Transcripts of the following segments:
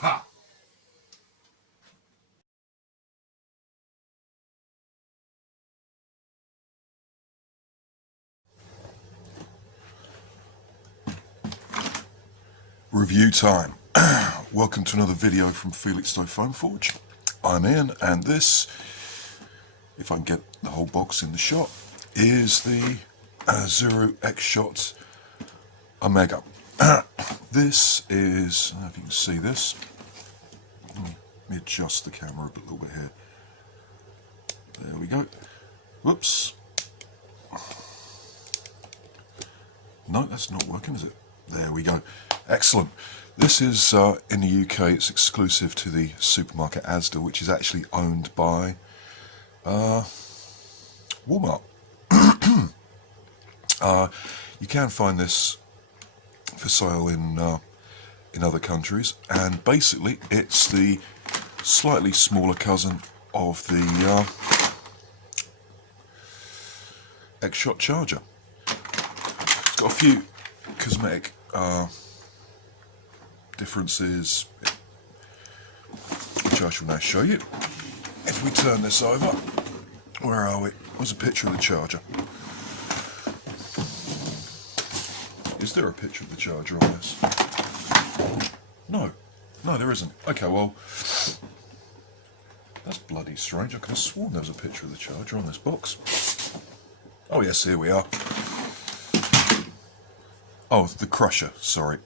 Ha! Review time. Welcome to another video from Felixstowe Foam Forge. I'm Ian, and this, if I can get the whole box in the shot, is the Zero X-Shot Omega. This is, I don't know if you can see this. Let me adjust the camera a little bit here. There we go. Whoops. No, that's not working, is it? There we go. Excellent. This is, in the UK, it's exclusive to the supermarket Asda, which is actually owned by Walmart. You can find this for sale in other countries, and basically it's the slightly smaller cousin of the X-Shot Charger. It's got a few cosmetic differences, which I shall now show you. If we turn this over, where are we? There's a picture of the charger. Is there a picture of the charger on this? No, there isn't. Okay, well, that's bloody strange. I could have sworn there was a picture of the charger on this box. Oh yes, here we are. Oh, the crusher, sorry.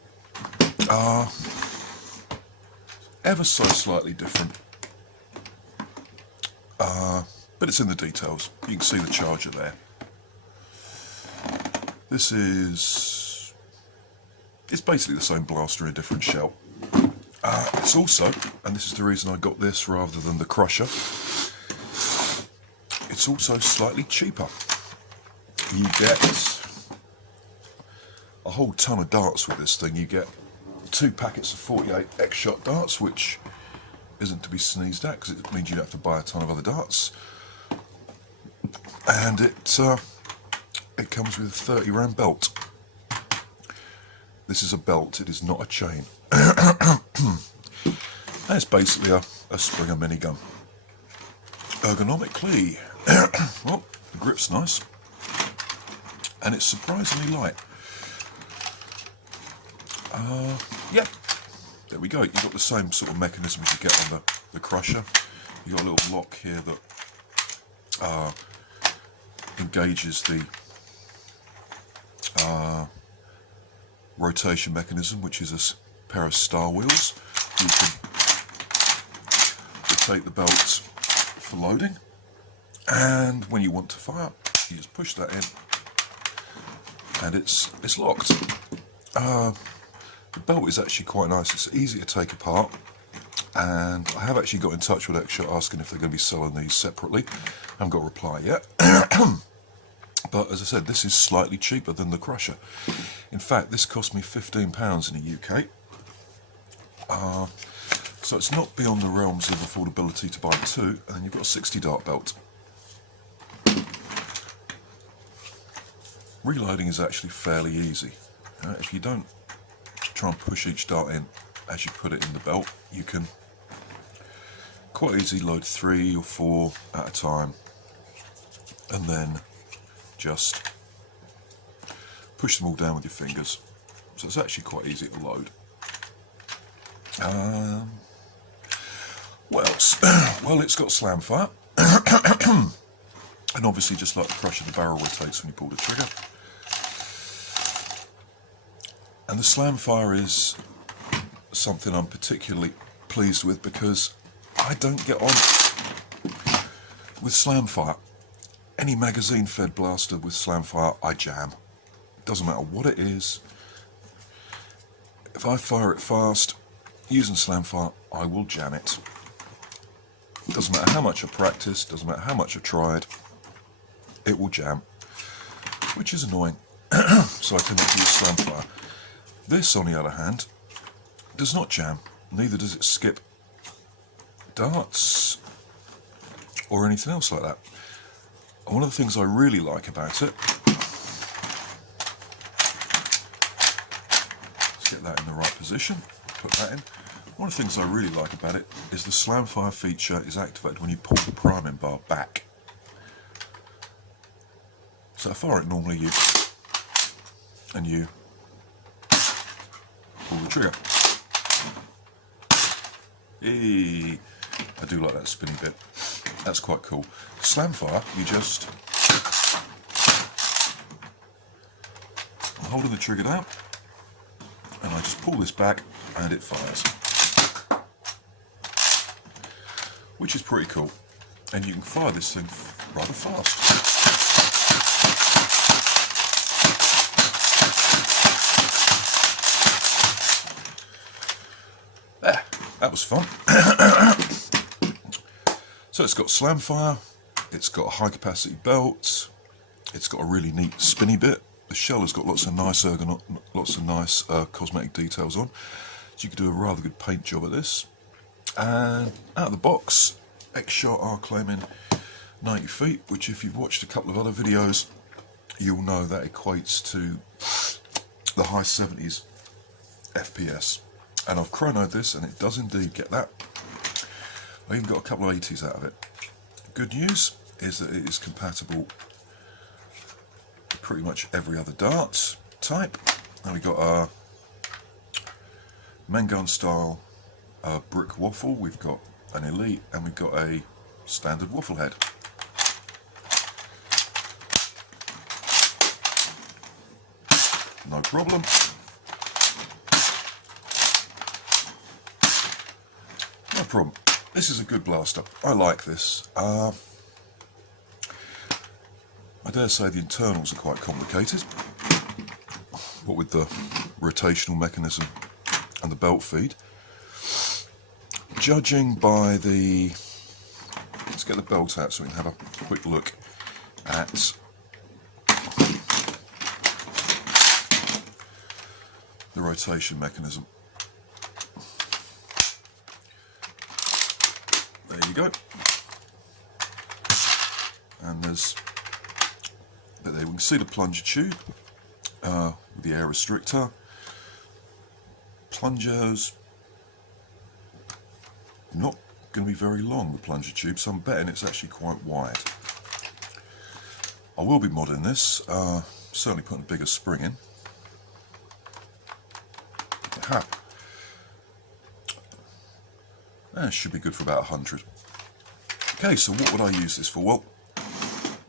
Ever so slightly different. But it's in the details. You can see the charger there. This is... it's basically the same blaster in a different shell. It's also, and this is the reason I got this rather than the crusher, it's also slightly cheaper. You get a whole ton of darts with this thing. You get 2 packets of 48 X-Shot darts, which isn't to be sneezed at because it means you have to buy a ton of other darts. And it comes with a 30 round belt. This is a belt, it is not a chain. And it's basically a Springer minigun. Ergonomically, well, the grip's nice, and it's surprisingly light. Yeah, there we go. You've got the same sort of mechanism as you get on the crusher. You've got a little lock here that engages the rotation mechanism, which is a pair of star wheels. You can rotate the belts for loading, and when you want to fire, you just push that in, and it's locked. The belt is actually quite nice. It's easy to take apart, and I have actually got in touch with X-Shot asking if they're going to be selling these separately. I haven't got a reply yet. But as I said, this is slightly cheaper than the crusher. In fact, this cost me £15 in the UK. So it's not beyond the realms of affordability to buy 2, and then you've got a 60 dart belt. Reloading is actually fairly easy. If you don't try and push each dart in as you put it in the belt, you can quite easily load 3 or 4 at a time, and then just push them all down with your fingers. So it's actually quite easy to load. What else? Well, it's got slam fire, and obviously, just like the crusher, the barrel rotates when you pull the trigger. And the slam fire is something I'm particularly pleased with, because I don't get on with slam fire. Any magazine fed blaster with slam fire, I jam. It doesn't matter what it is. If I fire it fast using slam fire, I will jam it. It doesn't matter how much I practice, doesn't matter how much I've tried, it will jam, which is annoying. So I tend not to use slam fire. This, on the other hand, does not jam, neither does it skip darts or anything else like that. And one of the things I really like about it, let's get that in the right position, put that in. One of the things I really like about it is the slam fire feature is activated when you pull the priming bar back. So I fire it normally, you pull the trigger. Eee, I do like that spinny bit. That's quite cool. Slam fire, you just I'm holding the trigger down, and I just pull this back, and it fires, which is pretty cool. And you can fire this thing rather fast. There, that was fun. So it's got slam fire, it's got a high capacity belt, it's got a really neat spinny bit. The shell has got lots of nice cosmetic details on, so you could do a rather good paint job at this. And out of the box, X-Shot are claiming 90 feet, which if you've watched a couple of other videos, you'll know that equates to the high 70s FPS. And I've chronoed this, and it does indeed get that. I even got a couple of 80s out of it. Good news is that it is compatible with pretty much every other dart type. And we got a minigun style brick waffle, we've got an elite, and we've got a standard waffle head. No problem. No problem. This is a good blaster. I like this. I dare say the internals are quite complicated. What with the rotational mechanism and the belt feed. Judging by the... Let's get the belt out so we can have a quick look at the rotation mechanism. There you go. And there's... But there we can see the plunger tube with the air restrictor. Plunger's not going to be very long, the plunger tube, so I'm betting it's actually quite wide. I will be modding this, certainly putting a bigger spring in. Aha. That should be good for about 100. Okay, so what would I use this for? Well,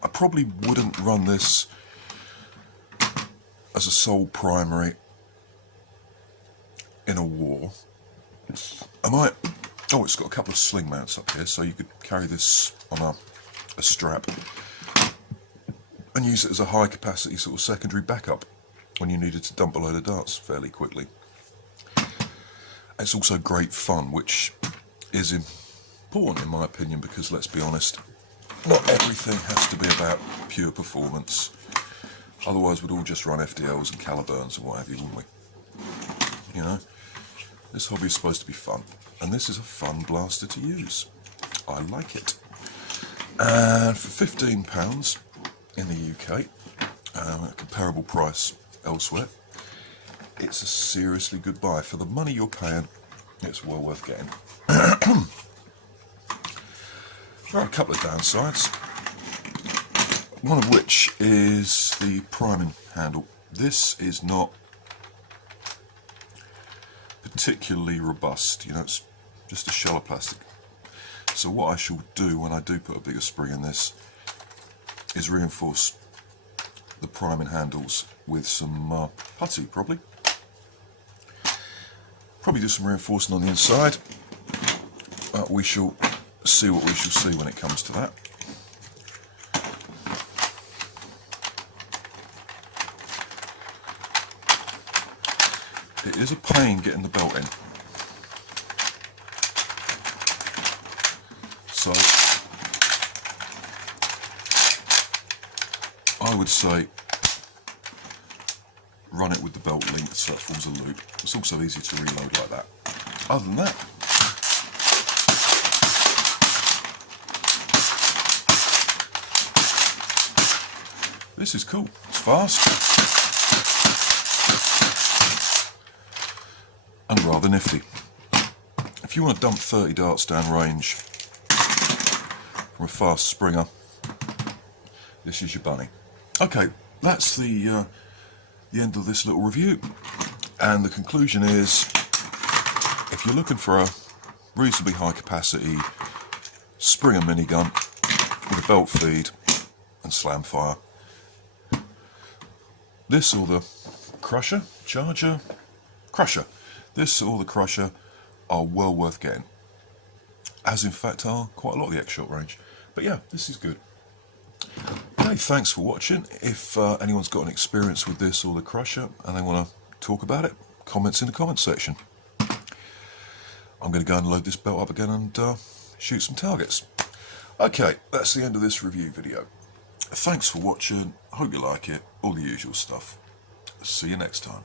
I probably wouldn't run this as a sole primary in a war. I might... Oh, it's got a couple of sling mounts up here, so you could carry this on a strap and use it as a high capacity sort of secondary backup when you needed to dump a load of darts fairly quickly. It's also great fun, which is important in my opinion, because let's be honest, not everything has to be about pure performance. Otherwise we'd all just run FDLs and Caliburns and what have you, wouldn't we? You know, this hobby is supposed to be fun, and this is a fun blaster to use. I like it. And for £15 in the UK, a comparable price elsewhere, it's a seriously good buy. For the money you're paying, it's well worth getting. There are a couple of downsides, one of which is the priming handle. This is not particularly robust, you know, it's just a shell of plastic. So what I shall do when I do put a bigger spring in this is reinforce the priming handles with some putty, probably do some reinforcing on the inside. We shall see what we shall see when it comes to that. It is a pain getting the belt in. So I would say run it with the belt linked so it forms a loop. It's also easy to reload like that. Other than that, this is cool. It's fast and rather nifty. if you want to dump 30 darts down range from a fast springer, this is your bunny. Okay, that's the end of this little review, and the conclusion is, if you're looking for a reasonably high capacity Springer minigun with a belt feed and slam fire, this or the Crusher, Crusher, this or the Crusher are well worth getting, as in fact are quite a lot of the X-Shot range. But yeah, this is good. Okay, thanks for watching. If anyone's got an experience with this or the Crusher and they want to talk about it, comments in the comments section. I'm going to go and load this belt up again and shoot some targets. Okay, that's the end of this review video. Thanks for watching. Hope you like it. All the usual stuff. See you next time.